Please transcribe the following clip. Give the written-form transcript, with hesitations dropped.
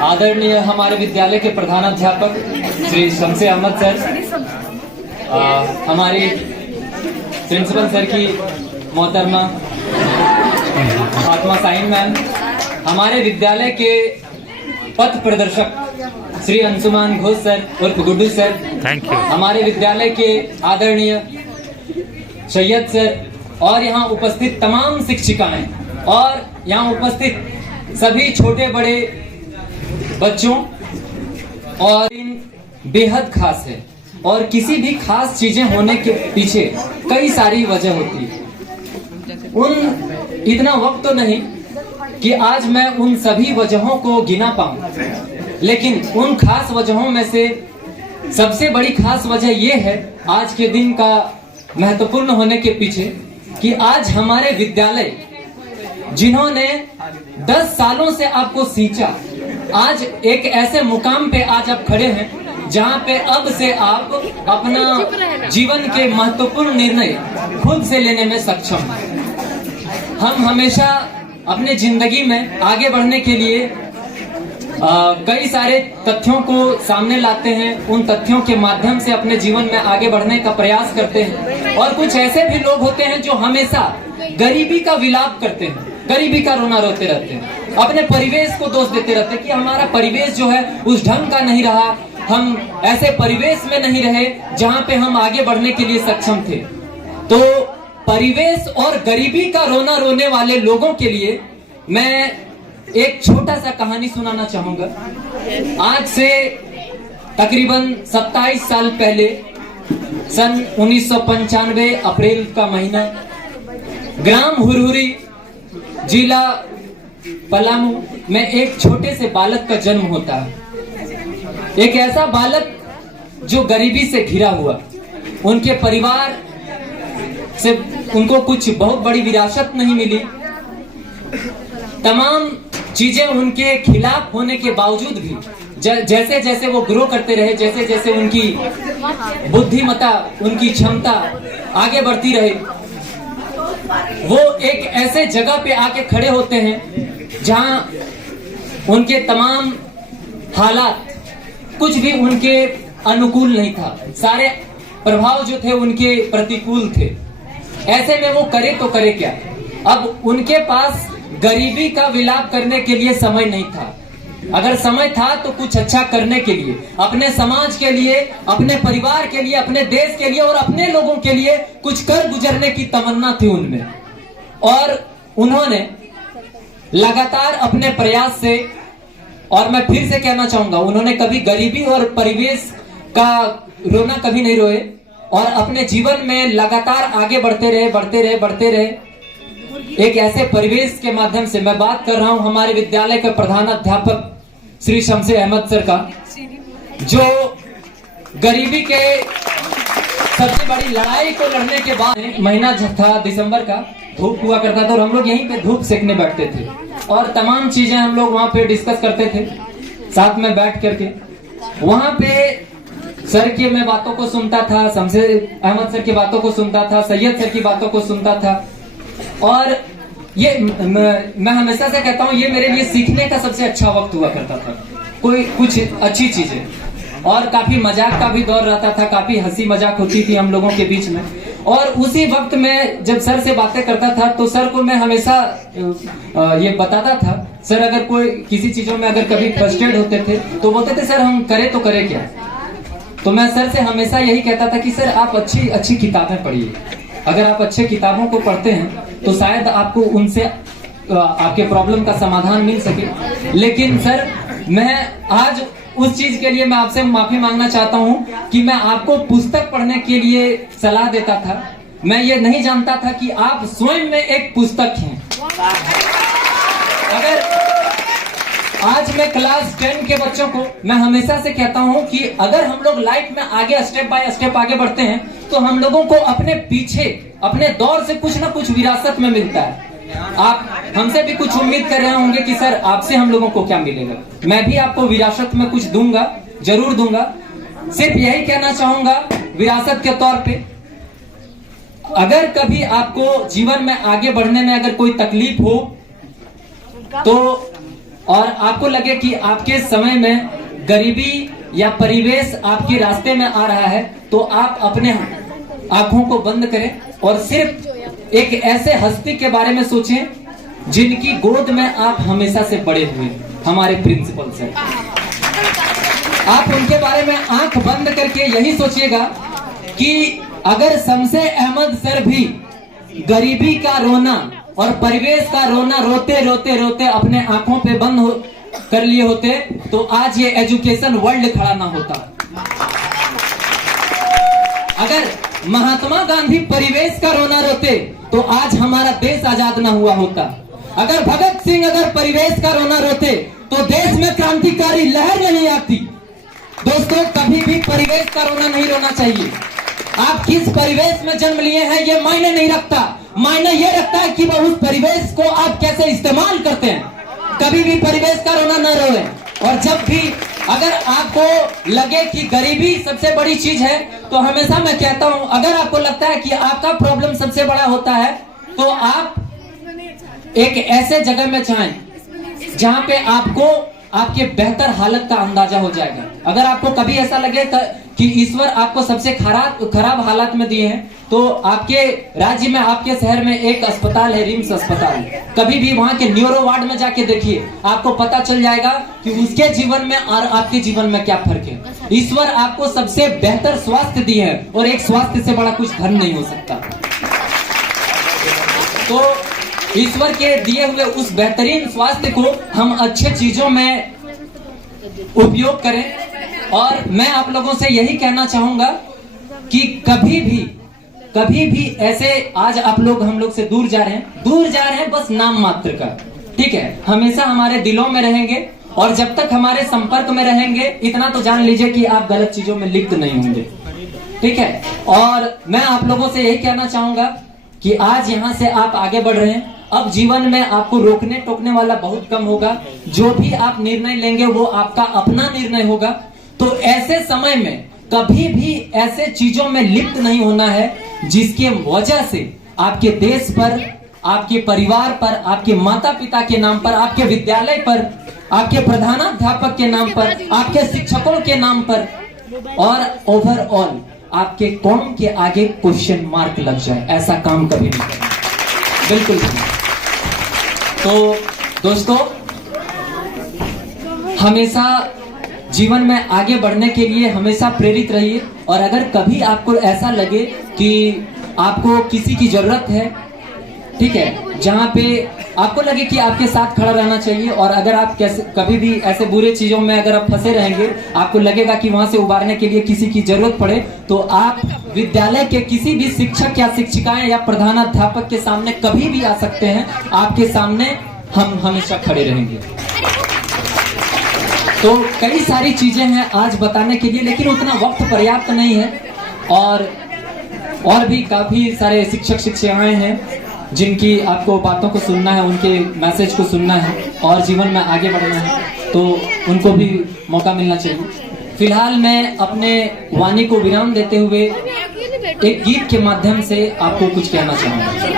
आदरणीय हमारे विद्यालय के प्रधानाध्यापक श्री शमसे अहमद सर, हमारी प्रिंसिपल सर की मोहतरमा फातिमा साइन मैम, हमारे विद्यालय के पथ प्रदर्शक श्री अंशुमान घोष सर उर्फ गुड्डू सर, थैंक यू। हमारे विद्यालय के आदरणीय सैयद सर और यहाँ उपस्थित तमाम शिक्षिकाएं और यहाँ उपस्थित सभी छोटे बड़े बच्चों, और इन बेहद खास है और किसी भी खास चीजें होने के पीछे कई सारी वजह होती है। उन इतना वक्त तो नहीं कि आज मैं उन सभी वजहों को गिना पाऊं, लेकिन उन खास वजहों में से सबसे बड़ी खास वजह यह है आज के दिन का महत्वपूर्ण होने के पीछे कि आज हमारे विद्यालय जिन्होंने 10 सालों से आपको सींचा, आज एक ऐसे मुकाम पे आज आप खड़े हैं जहां पे अब से आप अपना जीवन के महत्वपूर्ण निर्णय खुद से लेने में सक्षम हैं। हम हमेशा अपने जिंदगी में आगे बढ़ने के लिए कई सारे तथ्यों को सामने लाते हैं, उन तथ्यों के माध्यम से अपने जीवन में आगे बढ़ने का प्रयास करते हैं। और कुछ ऐसे भी लोग होते हैं जो हमेशा गरीबी का विलाप करते हैं, गरीबी का रोना रोते रहते हैं, अपने परिवेश को दोष देते रहते हैं कि हमारा परिवेश जो है उस ढंग का नहीं रहा, हम ऐसे परिवेश में नहीं रहे जहां पे हम आगे बढ़ने के लिए सक्षम थे। तो परिवेश और गरीबी का रोना रोने वाले लोगों के लिए मैं एक छोटा सा कहानी सुनाना चाहूंगा। आज से तकरीबन 27 साल पहले सन 1995 अप्रैल का महीना, ग्राम हुरहुरी जिला पलामू में एक छोटे से बालक का जन्म होता है। एक ऐसा बालक जो गरीबी से घिरा हुआ, उनके परिवार से उनको कुछ बहुत बड़ी विरासत नहीं मिली, तमाम चीजें उनके खिलाफ होने के बावजूद भी जैसे जैसे वो ग्रो करते रहे, जैसे जैसे उनकी बुद्धिमत्ता, उनकी क्षमता आगे बढ़ती रही, वो एक ऐसे जगह पे आके खड़े होते हैं जहां उनके तमाम हालात कुछ भी उनके अनुकूल नहीं था, सारे प्रभाव जो थे उनके प्रतिकूल थे। ऐसे में वो करे तो करे क्या? अब उनके पास गरीबी का विलाप करने के लिए समय नहीं था। अगर समय था तो कुछ अच्छा करने के लिए, अपने समाज के लिए, अपने परिवार के लिए, अपने देश के लिए और अपने लोगों के लिए कुछ कर गुजरने की तमन्ना थी उनमें। और उन्होंने लगातार अपने प्रयास से, और मैं फिर से कहना चाहूंगा, उन्होंने कभी गरीबी और परिवेश का रोना कभी नहीं रोए और अपने जीवन में लगातार आगे बढ़ते रहे, बढ़ते रहे, बढ़ते रहे। एक ऐसे परिवेश के माध्यम से मैं बात कर रहा हूं हमारे विद्यालय के प्रधानाध्यापक श्री शमसे अहमद सर का, जो गरीबी के सबसे बड़ी लड़ाई को लड़ने के बाद, महीना था दिसंबर का, धूप हुआ करता था और हम लोग यहीं पे धूप सेकने बैठते थे और तमाम चीजें हम लोग वहां पे डिस्कस करते थे साथ में बैठ करके। वहां पे सर की मैं बातों को सुनता था, शमसे अहमद सर की बातों को सुनता था, सैयद सर की बातों को सुनता था, और ये मैं हमेशा से कहता हूँ ये मेरे लिए सीखने का सबसे अच्छा वक्त हुआ करता था। कोई कुछ अच्छी चीजें, और काफी मजाक का भी दौर रहता था, काफी हंसी मजाक होती थी हम लोगों के बीच में। और उसी वक्त में जब सर से बातें करता था तो सर को मैं हमेशा ये बताता था, सर अगर कोई किसी चीजों में अगर कभी फ्रस्ट्रेट होते थे तो बोलते थे सर हम करें तो करें क्या। तो मैं सर से हमेशा यही कहता था कि सर आप अच्छी अच्छी किताबें पढ़िए, अगर आप अच्छे किताबों को पढ़ते हैं तो शायद आपको उनसे आपके प्रॉब्लम का समाधान मिल सके। लेकिन सर मैं आज उस चीज के लिए मैं आपसे माफी मांगना चाहता हूं कि मैं आपको पुस्तक पढ़ने के लिए सलाह देता था, मैं ये नहीं जानता था कि आप स्वयं में एक पुस्तक हैं। अगर आज मैं क्लास 10 के बच्चों को मैं हमेशा से कहता हूं कि अगर हम लोग लाइफ में आगे स्टेप बाय स्टेप आगे बढ़ते हैं तो हम लोगों को अपने पीछे, अपने दौर से कुछ ना कुछ विरासत में मिलता है। आप हमसे भी कुछ उम्मीद कर रहे होंगे कि सर आपसे हम लोगों को क्या मिलेगा, मैं भी आपको विरासत में कुछ दूंगा, जरूर दूंगा। सिर्फ यही कहना चाहूंगा विरासत के तौर पे, अगर कभी आपको जीवन में आगे बढ़ने में अगर कोई तकलीफ हो तो और आपको लगे कि आपके समय में गरीबी या परिवेश आपके रास्ते में आ रहा है, तो आप अपने आंखों को बंद करें और सिर्फ एक ऐसे हस्ती के बारे में सोचें जिनकी गोद में आप हमेशा से बड़े हुए, हमारे प्रिंसिपल सर। आप उनके बारे में आंख बंद करके यही सोचिएगा कि अगर शमसे अहमद सर भी गरीबी का रोना और परिवेश का रोना रोते रोते रोते अपने आंखों पे बंद कर लिए होते, तो आज ये एजुकेशन वर्ल्ड खड़ा ना होता। अगर महात्मा गांधी परिवेश का रोना रोते, तो आज हमारा देश आजाद ना हुआ होता। अगर भगत सिंह अगर परिवेश का रोना रोते, तो देश में क्रांतिकारी लहर नहीं आती। दोस्तों, कभी भी परिवेश का रोना नहीं रोना चाहिए। आप किस परिवेश में जन्म लिए हैं ये मायने नहीं रखता, मायने ये रखता है कि वह उस परिवेश को आप कैसे इस्तेमाल करते हैं। कभी भी परिवेश का रोना न रोए। और जब भी अगर आपको लगे कि गरीबी सबसे बड़ी चीज है, तो हमेशा मैं कहता हूं, अगर आपको लगता है कि आपका प्रॉब्लम सबसे बड़ा होता है, तो आप एक ऐसे जगह में जाएं जहां पे आपको आपके बेहतर हालत का अंदाजा हो जाएगा। अगर आपको कभी ऐसा लगे कि ईश्वर आपको सबसे खराब हालत में दिए हैं, तो आपके राज्य में, आपके शहर में एक अस्पताल है, रिम्स अस्पताल। कभी भी वहां के न्यूरो वार्ड में जाके देखिए, आपको पता चल जाएगा कि उसके जीवन में और आपके जीवन में क्या फर्क है। ईश्वर आपको सबसे बेहतर स्वास्थ्य दिए है, और एक स्वास्थ्य से बड़ा कुछ धन नहीं हो सकता। तो ईश्वर के दिए हुए उस बेहतरीन स्वास्थ्य को हम अच्छे चीजों में उपयोग करें। और मैं आप लोगों से यही कहना चाहूंगा कि कभी भी ऐसे, आज आप लोग हम लोग से दूर जा रहे हैं बस नाम मात्र का, ठीक है। हमेशा हमारे दिलों में रहेंगे, और जब तक हमारे संपर्क में रहेंगे, इतना तो जान लीजिए कि आप गलत चीजों में लिप्त नहीं होंगे, ठीक है। और मैं आप लोगों से यही कहना चाहूंगा कि आज यहाँ से आप आगे बढ़ रहे हैं। अब जीवन में आपको रोकने टोकने वाला बहुत कम होगा। जो भी आप निर्णय लेंगे वो आपका अपना निर्णय होगा। तो ऐसे समय में कभी भी ऐसे चीजों में लिप्त नहीं होना है जिसके वजह से आपके देश पर, आपके परिवार पर, आपके माता पिता के नाम पर, आपके विद्यालय पर, आपके प्रधानाध्यापक के नाम पर, आपके शिक्षकों के नाम पर, और ओवरऑल आपके कौम के आगे क्वेश्चन मार्क लग जाए। ऐसा काम कभी नहीं करना, बिल्कुल नहीं। तो दोस्तों, हमेशा जीवन में आगे बढ़ने के लिए हमेशा प्रेरित रहिए। और अगर कभी आपको ऐसा लगे कि आपको किसी की जरूरत है, ठीक है, जहां पे आपको लगे कि आपके साथ खड़ा रहना चाहिए, और अगर आप कभी भी ऐसे बुरे चीजों में अगर आप फंसे रहेंगे, आपको लगेगा कि वहां से उबारने के लिए किसी की जरूरत पड़े, तो आप विद्यालय के किसी भी शिक्षक या शिक्षिकाएं या प्रधानाध्यापक के सामने कभी भी आ सकते हैं। आपके सामने हम हमेशा खड़े रहेंगे। तो कई सारी चीजें हैं आज बताने के लिए, लेकिन उतना वक्त पर्याप्त नहीं है। और भी काफी सारे शिक्षक शिक्षिकाएं हैं जिनकी आपको बातों को सुनना है, उनके मैसेज को सुनना है और जीवन में आगे बढ़ना है, तो उनको भी मौका मिलना चाहिए। फिलहाल मैं अपने वाणी को विराम देते हुए एक गीत के माध्यम से आपको कुछ कहना चाहूंगा।